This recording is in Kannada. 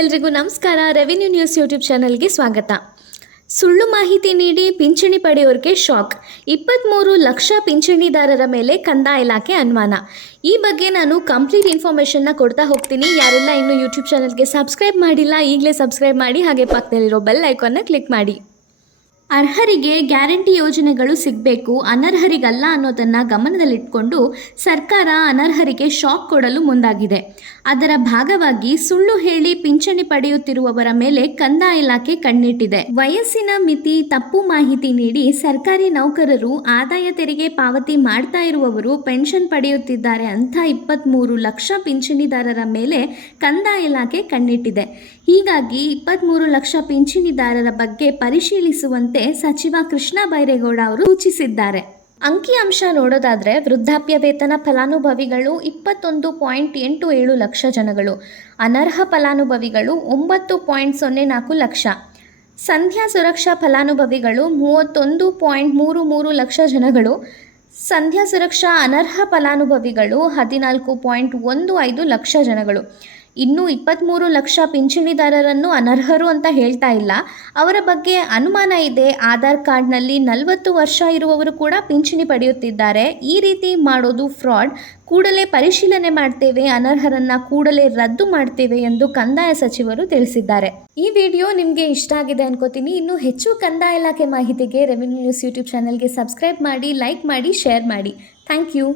ಎಲ್ರಿಗೂ ನಮಸ್ಕಾರ. ರೆವಿನ್ಯೂ ನ್ಯೂಸ್ ಯೂಟ್ಯೂಬ್ ಚಾನಲ್ಗೆ ಸ್ವಾಗತ. ಸುಳ್ಳು ಮಾಹಿತಿ ನೀಡಿ ಪಿಂಚಣಿ ಪಡೆಯೋರಿಗೆ ಶಾಕ್. 23 ಲಕ್ಷ ಪಿಂಚಣಿದಾರರ ಮೇಲೆ ಕಂದಾಯ ಇಲಾಖೆ ಅನುಮಾನ. ಈ ಬಗ್ಗೆ ನಾನು ಕಂಪ್ಲೀಟ್ ಇನ್ಫಾರ್ಮೇಷನ್ನ ಕೊಡ್ತಾ ಹೋಗ್ತೀನಿ. ಯಾರೆಲ್ಲ ಇನ್ನೂ ಯೂಟ್ಯೂಬ್ ಚಾನಲ್ಗೆ ಸಬ್ಸ್ಕ್ರೈಬ್ ಮಾಡಿಲ್ಲ, ಈಗಲೇ ಸಬ್ಸ್ಕ್ರೈಬ್ ಮಾಡಿ, ಹಾಗೆ ಪಕ್ಕದಲ್ಲಿರೋ ಬೆಲ್ ಐಕಾನ್ನ ಕ್ಲಿಕ್ ಮಾಡಿ. ಅರ್ಹರಿಗೆ ಗ್ಯಾರಂಟಿ ಯೋಜನೆಗಳು ಸಿಗಬೇಕು, ಅನರ್ಹರಿಗಲ್ಲ ಅನ್ನೋದನ್ನು ಗಮನದಲ್ಲಿಟ್ಕೊಂಡು ಸರ್ಕಾರ ಅನರ್ಹರಿಗೆ ಶಾಕ್ ಕೊಡಲು ಮುಂದಾಗಿದೆ. ಅದರ ಭಾಗವಾಗಿ ಸುಳ್ಳು ಹೇಳಿ ಪಿಂಚಣಿ ಪಡೆಯುತ್ತಿರುವವರ ಮೇಲೆ ಕಂದಾಯ ಇಲಾಖೆ ಕಣ್ಣಿಟ್ಟಿದೆ. ವಯಸ್ಸಿನ ಮಿತಿ, ತಪ್ಪು ಮಾಹಿತಿ ನೀಡಿ ಸರ್ಕಾರಿ ನೌಕರರು, ಆದಾಯ ತೆರಿಗೆ ಪಾವತಿ ಮಾಡ್ತಾ ಇರುವವರು ಪೆನ್ಷನ್ ಪಡೆಯುತ್ತಿದ್ದಾರೆ ಅಂತ 23 ಲಕ್ಷ ಪಿಂಚಣಿದಾರರ ಮೇಲೆ ಕಂದಾಯ ಇಲಾಖೆ ಕಣ್ಣಿಟ್ಟಿದೆ. ಹೀಗಾಗಿ 23 ಲಕ್ಷ ಪಿಂಚಣಿದಾರರ ಬಗ್ಗೆ ಪರಿಶೀಲಿಸುವಂತೆ ಸಚಿವ ಕೃಷ್ಣ ಬೈರೇಗೌಡ ಅವರು ಸೂಚಿಸಿದ್ದಾರೆ. ಅಂಕಿಅಂಶ ನೋಡೋದಾದರೆ ವೃದ್ಧಾಪ್ಯ ವೇತನ ಫಲಾನುಭವಿಗಳು 21.87 ಲಕ್ಷ ಜನಗಳು, ಅನರ್ಹ ಫಲಾನುಭವಿಗಳು 9.04 ಲಕ್ಷ, ಸಂಧ್ಯಾ ಸುರಕ್ಷಾ ಫಲಾನುಭವಿಗಳು 31.33 ಲಕ್ಷ ಜನಗಳು, ಸಂಧ್ಯಾ ಸುರಕ್ಷಾ ಅನರ್ಹ ಫಲಾನುಭವಿಗಳು 14.15 ಲಕ್ಷ ಜನಗಳು. ಇನ್ನು 23 ಲಕ್ಷ ಪಿಂಚಣಿದಾರರನ್ನು ಅನರ್ಹರು ಅಂತ ಹೇಳ್ತಾ ಇಲ್ಲ, ಅವರ ಬಗ್ಗೆ ಅನುಮಾನ ಇದೆ. ಆಧಾರ್ ಕಾರ್ಡ್ನಲ್ಲಿ 40 ವರ್ಷ ಇರುವವರು ಕೂಡ ಪಿಂಚಣಿ ಪಡೆಯುತ್ತಿದ್ದಾರೆ. ಈ ರೀತಿ ಮಾಡೋದು ಫ್ರಾಡ್. ಕೂಡಲೇ ಪರಿಶೀಲನೆ ಮಾಡ್ತೇವೆ, ಅನರ್ಹರನ್ನು ಕೂಡಲೇ ರದ್ದು ಮಾಡ್ತೇವೆ ಎಂದು ಕಂದಾಯ ಸಚಿವರು ತಿಳಿಸಿದ್ದಾರೆ. ಈ ವಿಡಿಯೋ ನಿಮಗೆ ಇಷ್ಟ ಆಗಿದೆ ಅನ್ಕೋತೀನಿ. ಇನ್ನು ಹೆಚ್ಚು ಕಂದಾಯ ಇಲಾಖೆ ಮಾಹಿತಿಗೆ ರೆವಿನ್ಯೂ ನ್ಯೂಸ್ ಯೂಟ್ಯೂಬ್ ಚಾನಲ್ಗೆ ಸಬ್ಸ್ಕ್ರೈಬ್ ಮಾಡಿ, ಲೈಕ್ ಮಾಡಿ, ಶೇರ್ ಮಾಡಿ. Thank you.